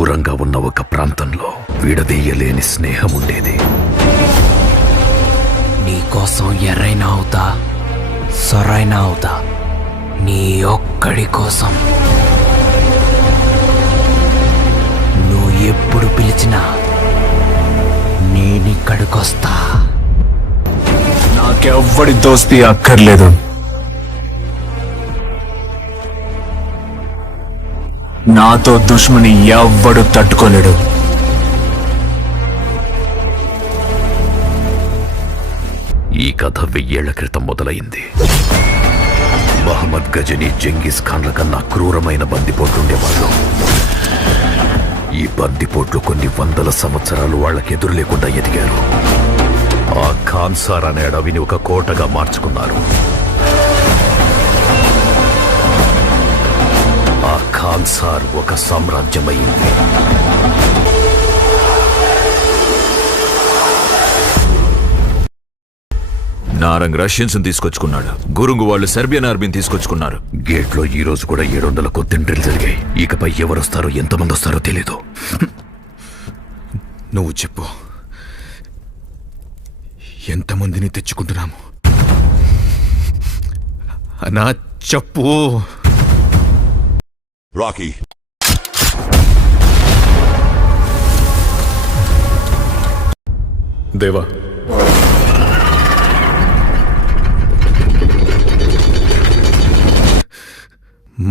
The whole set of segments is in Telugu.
దూరంగా ఉన్న ఒక ప్రాంతంలో విడదీయలేని స్నేహం ఉండేది. నీకోసం ఎర్రైనా అవుతా, సొరైనా అవుతా, నీ ఒక్కడి కోసం. నువ్వు ఎప్పుడు పిలిచినా నేనిక్కడికొస్తా. నాకెవ్వడి దోస్తి అక్కర్లేదు. నాతో దుష్మని ఎవ్వడు తట్టుకోలేడు. ఈ కథ 1000 ఏళ్ల క్రితం మొదలైంది. మహమ్మద్ గజనీ, జంగీస్ ఖాన్ల కన్నా క్రూరమైన బందిపోట్లుండేవాళ్ళు. ఈ బందిపోట్లు కొన్ని వందల సంవత్సరాలు వాళ్ళకెదురు లేకుండా ఎదిగారు. ఆ ఖాన్సార్ అనే అడవిని ఒక కోటగా మార్చుకున్నారు. ఆ ఖాన్సార్ ఒక సామ్రాజ్యమైంది. నారంగ్ రష్యన్స్ తీసుకొచ్చుకున్నాడు. గురుంగు వాళ్ళు సెర్బియన్ ఆర్మీని తీసుకొచ్చుకున్నారు. గేట్లో ఈ రోజు కూడా 700 కొత్తిండ్రీలు జరిగాయి. ఇకపై ఎవరొస్తారో ఎంతమంది వస్తారో తెలీదు. నువ్వు చెప్పు, ఎంతమందిని తెచ్చుకుంటున్నాము? అన్నా చెప్పు. Rocky. దేవా,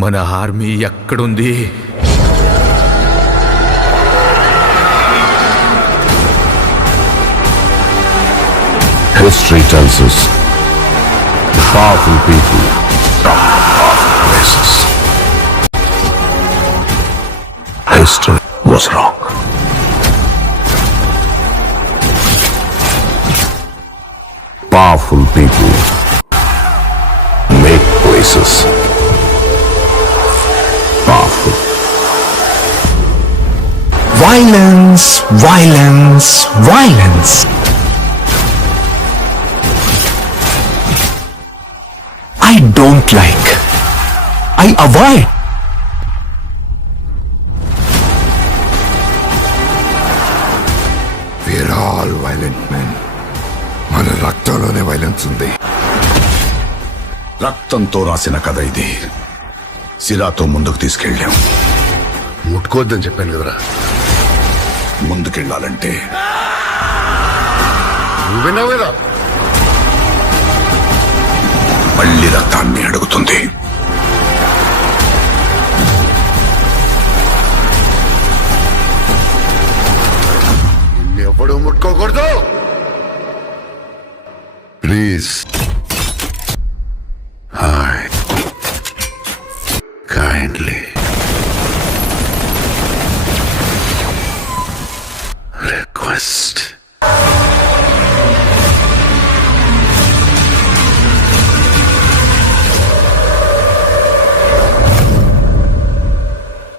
మన ఆర్మీ ఎక్కడుంది? History tells us the powerful people come from powerful places. History was wrong. Powerful people make places powerful. Violence, violence, violence. I don't like. I avoid. We're all violent men. మన రక్తంలోనే వైలెన్స్ ఉంది. రక్తంతో రాసిన కథ ఇది. సిరాతో ముందుకు తీసుకెళ్ళాం. ముట్టుకోవద్దని చెప్పాను కదరా. ముందుకెళ్ళాలంటే నువ్విన్నావు కదా. మళ్ళీ రక్తాన్ని అడుగుతుంది. నిన్నెవ్వడూ ముట్టుకోకూడదు. Please kindly request